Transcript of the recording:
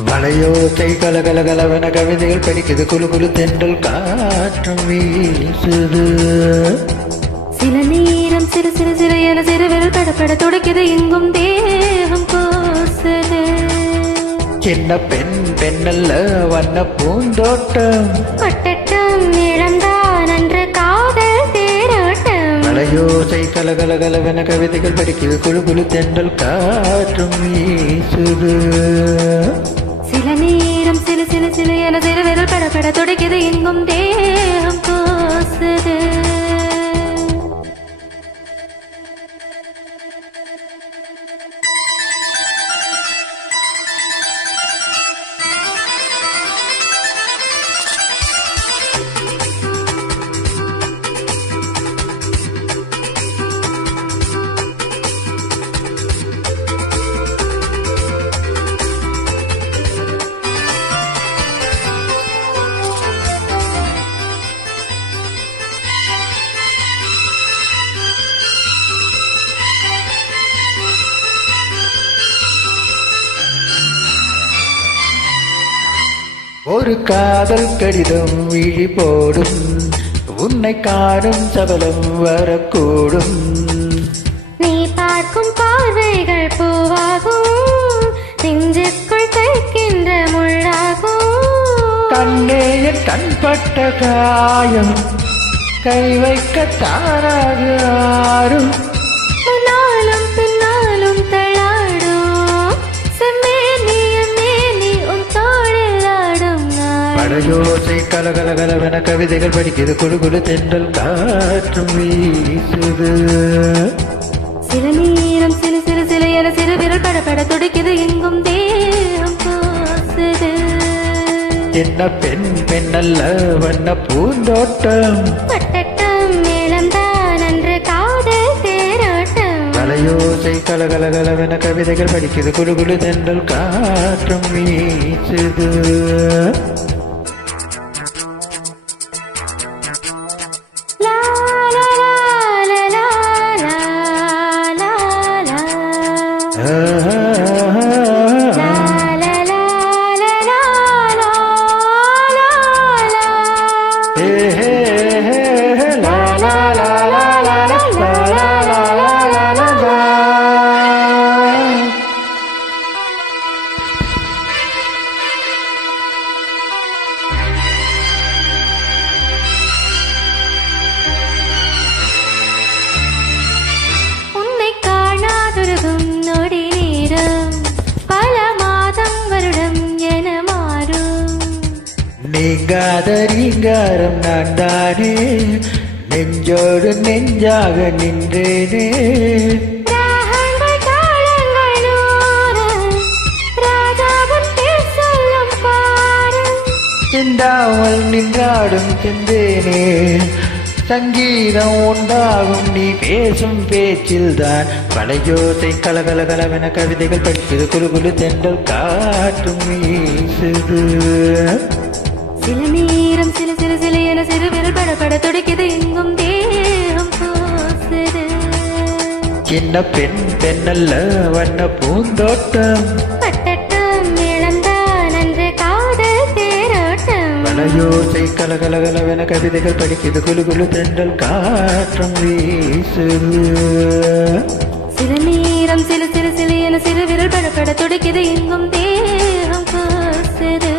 மலையோசை கலகல கலவன கவிதைகள் படிக்குது. குழு குழு தென்றல் காற்றும் வீசுது. சில நேரம் சிறு சிறு சிறு என சிறு விரல் படப்பட துடைக்குது. எங்கும் தேகம் கூசுது சின்ன பெண் பெண்ணல்ல வண்ண பூந்தோட்டம்? பட்டட்டம் இழந்தான் அன்று காதல் தேரோட்டம். மலையோசை கலகல கலவன கவிதைகள் படிக்குது. குழு குழு தென்றல் காற்றும் வீசுது. சில நேரம் சில சில சில என சிறு விரல் படப்பட துடைக்குது எங்கும் தேகம் கூசுது. ஒரு காதல் கடிதம் விழி போடும். உன்னை காணும் சபலம் வரக்கூடும். நீ பார்க்கும் பார்வைகள் பூவாகும். நெஞ்சுக்குள் தைக்கின்ற முள்ளாகும். கண்ணே என் கண்பட்ட காயம் கை வைக்க தானாக ஆறும். நாள். படையோசை கலகல கலவென கவிதைகள் படிக்கிறது. குழு குழு தென்றல் காற்றும் வீசுது. சில நேரம் சிறு சிறு சிறு என சிறு விரல் படப்பட துடிக்குது. எங்கும் தேகம் கூசுது. என்ன பெண் பெண்ணல்ல வண்ண பூந்தோட்டம். பட்டட்டம் மேளம்தான் அன்று காதல் தேரோட்டம். மலையோசை கலகல கலவென கவிதைகள் படிக்கிறது. குழு குழு தென்றல் காற்றும் வீசுது. हे हे நீங்காத ரீங்காரம் நான் தானே நெஞ்சோடு நெஞ்சாக நின்றேனே. எண்டாமல் நின்றாடும் சென்றேனே சங்கீதம் உண்டாகும் நீ பேசும் பேச்சில் தான் பழையோசை கலகல கலவென கவிதைகள் படித்தது குறுகுழு தென்றல் காற்றும் வீசுது. சில சிறு சில என சிறு விரல் படப்பட துடிக்குது. எங்கும் தேகம் கூசுது சின்ன பெண் பெண்ணல்ல வண்ண பூந்தோட்டம். பட்டட்டம் இழந்தான் அன்று காதல் தேரோட்டம். பழையோசை கலகல கலவென கவிதைகள் படிக்குது. குழு குழு தென்றல் காற்றும் வீசுது. சில நேரம் சில சிறு சிறு என சிறு விரல் படப்பட துடிக்குது. எங்கும் தேகம் கூசுது